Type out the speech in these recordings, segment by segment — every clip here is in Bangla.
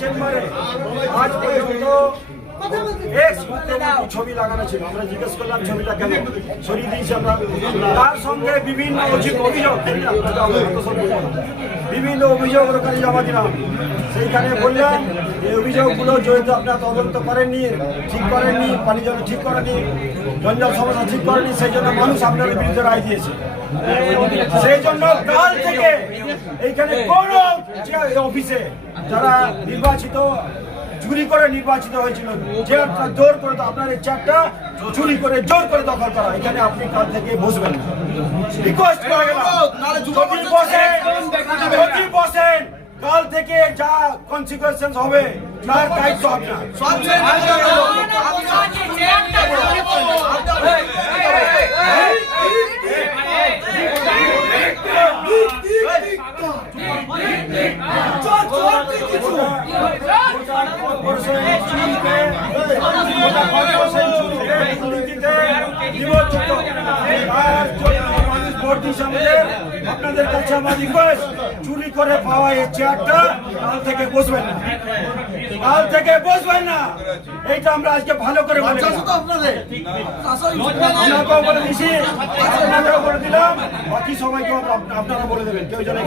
চেম্বারে আজ পর্যন্ত ছবি লাগানো ছিল। আমরা জিজ্ঞেস করলাম ছবিটা কেন সরিয়ে দিয়েছি আমরা। তার সঙ্গে বিভিন্ন অভিযোগের কাছে জমা দিলাম। সেইখানে বললাম এই অভিযোগগুলো যেহেতু আপনারা তদন্ত করেননি, ঠিক করেননি, পানি জল ঠিক করেনি, জঞ্জাল সমস্যা ঠিক করেনি, সেই জন্য মানুষ আপনাদের বিরুদ্ধে রায় দিয়েছে। সেই জন্য কাল থেকে এইখানে কোন অফিসে যারা নির্বাচিত চুরি করে নির্বাচিত হয়েছিল, যে জোর করে তো আপনার এই চেয়ারটা চুরি করে জোর করে দখল করা, এখানে আপনি কাল থেকে বসবেন না। রিকোয়েস্ট করে গেলাম যদি বসেন কাল থেকে যা কনসিকুয়েন্স হবে তার দায়িত্ব আপনার। আপনাদের কাছে আমার রিকোয়েস্ট, চুরি করে পাওয়া এই চেয়ারটা কাল থেকে বসবেন না, কাল থেকে বসবেন না। এইটা আমরা আজকে ভালো করে বলে দিলাম, বাকি সবাইকে আপনারা বলে দেবেন। কেউ জানে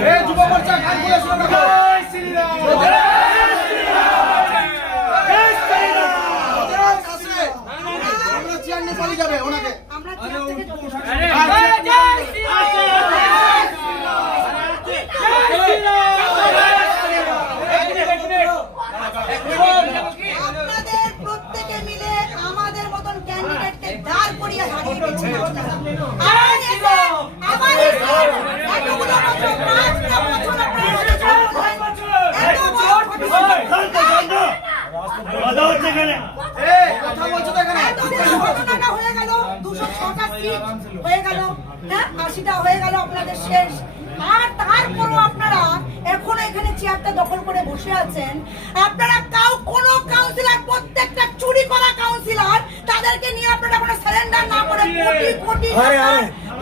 যাবে ওনাকে আপনাদের প্রত্যেকে মিলে আমাদের মতন ক্যান্ডিডেটকে দাঁড় করিয়ে হারিয়ে দিচ্ছেন। হয়ে গেল 206টা সিট হয়ে গেল, হ্যাঁ 80টা হয়ে গেল আপনাদের শেষ। আর তারপরও আপনারা এখন এখানে চেয়ারটা দখল করে বসে আছেন। আপনারা কোনো কাউন্সিলর, প্রত্যেকটা চুরি করা কাউন্সিলর, তাদেরকে নিয়ে আপনারা কোনো সারেন্ডার না করে কোটি কোটি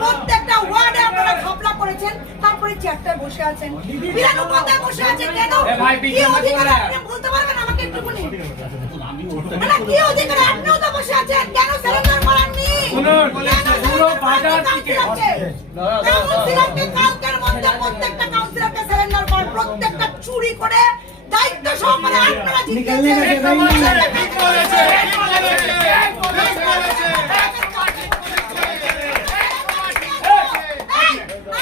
প্রত্যেকটা ওয়ার্ডে আপনারা ঘাপলা করেছেন, তারপরে চেয়ারটায় বসে আছেন। বিরানো কথায় বসে আছেন কেন? কি অধিকার আপনি বলতে পারবেন আমাকে একটুখানি? মানে কি অধিকার আপনিও তো বসে আছেন, কেন সারেন্ডার করেননি? পুরো বাজার থেকে কাউন্সিলরকে কালকের মধ্যে প্রত্যেকটা কাউন্সিলরকে সারেন্ডার করেন। প্রত্যেকটা চুরি করে দায়িত্ব সহকারে আপনারা জিতেছেন।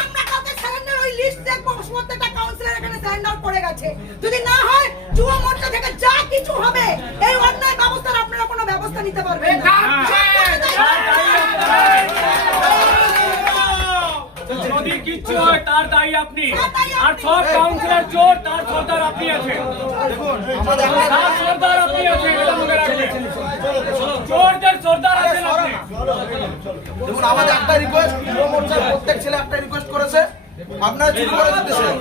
আমরা কাউকে সারেন্ডার ওই লিস্ট দেখবো, প্রত্যেকটা কাউন্সিলর এখানে সারেন্ডার করে গেছে। যদি না হয় যুব মোর্চা থেকে যা কিছু হবে এই অন্যায় ব্যবস্থার আপনারা কোনো ব্যবস্থা নিতে পারবেন না। যদি কিচ্ছু হয় তার দায়ী আপনি, আর সব কাউন্সিলর চোর, তার সর্দার আপনি আছেন। তার সর্দার আপনি আছেন, চোরদের সর্দার আছেন আপনি। দেখুন আমাদের একটা রিকোয়েস্ট, যুব মোর্চার প্রত্যেক ছেলে একটা রিকোয়েস্ট করেছে, আপনারা চুরি করে জিতেছেন,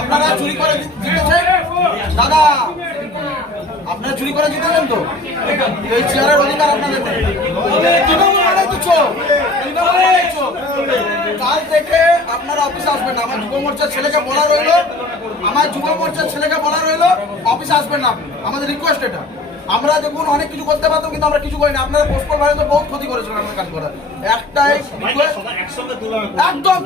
আপনারা চুরি করে জিতেছেন দাদা, আপনারা চুরি করে জিতেছেন তো এই চেয়ারের অধিকার আপনাদের নেই। কাল থেকে আপনারা অফিসে আসবেন না। আমার যুব মোর্চার ছেলেকে বলা রইলো, অফিসে আসবেন না। আমাদের রিকোয়েস্ট এটা। আমরা দেখুন অনেক কিছু করতে পারতাম, কিন্তু আমরা কিছু করিনি। আপনারা পোস্টপোন ভাবে তো বহুত ক্ষতি করেছিলেন আমাদের কাজ করার। একটাই একদম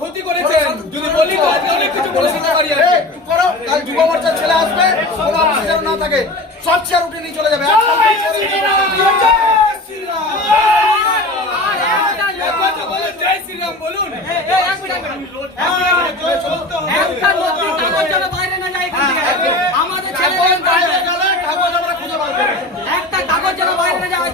ক্ষতি করেছেন। যদি বলি অনেক কিছু বলেছিতে পারি, চুপ করো। কাল যুব মোর্চার ছেলে আসবে, কোনো অফিস যেন না থাকে, সব চেয়ার উঠে নিয়ে চলে যাবে। একটা কাগজ যেন বাইরে না যায়।